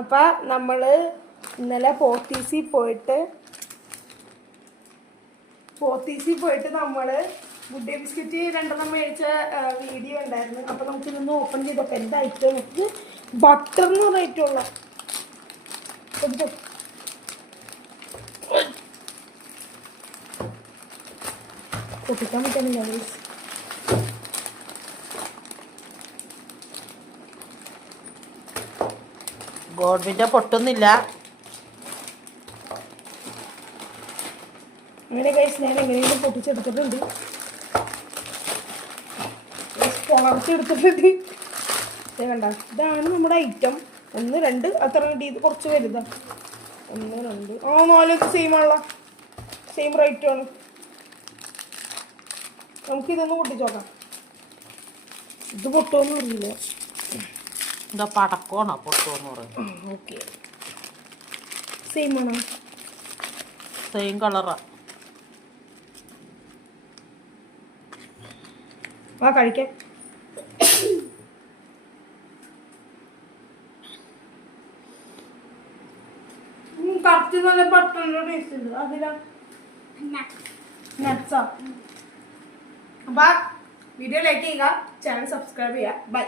അപ്പം നമ്മൾ ഇന്നലെ പോത്തീസിൽ പോയിട്ട് നമ്മൾ ഗുഡ് ഡേ ബിസ്ക്കറ്റ് 2 മേടിച്ച വീഡിയോ ഉണ്ടായിരുന്നു. അപ്പം നമുക്കിതൊന്ന് ഓപ്പൺ ചെയ്തൊക്കെ എന്താ ഐറ്റം നമുക്ക് ബട്ടറിന് റേറ്റുള്ള പൊട്ടിക്കാൻ പറ്റുന്നില്ല. ഗോഡ്വിൻ്റെ പൊട്ടുന്നില്ല. അങ്ങനെ കഴിച്ച് ഞാൻ എങ്ങനെയെങ്കിലും പൊട്ടിച്ചെടുത്തിട്ടുണ്ട്, വളർച്ചെടുത്തിട്ടുണ്ട്. വേണ്ട, ഇതാണ് നമ്മുടെ ഐറ്റം. 1 2 അത്ര ഇത് കുറച്ച് വലുതാണ്. 1 2 4 സെയിം ആണല്ലോ, സെയിം റേറ്റാണ്. നമുക്കിതൊന്ന് പൊട്ടിച്ചോക്കാം. ഇത് പൊട്ടുമെന്ന് അറിയില്ല. എന്താ പടക്കമാണോ പൊട്ടുമെന്ന് പറയും? ഓക്കെ, സെയിം ആണോ? സെയിം കളറാ. ആ കഴിക്കാം. കറക്റ്റ് നല്ല ബട്ടറിന്റെ ടേസ്റ്റ് ഉണ്ട്. അതിലാ നട്ട്സാ. അപ്പൊ വീഡിയോ ലൈക്ക് ചെയ്യുക, ചാനൽ സബ്സ്ക്രൈബ് ചെയ്യുക. ബൈ.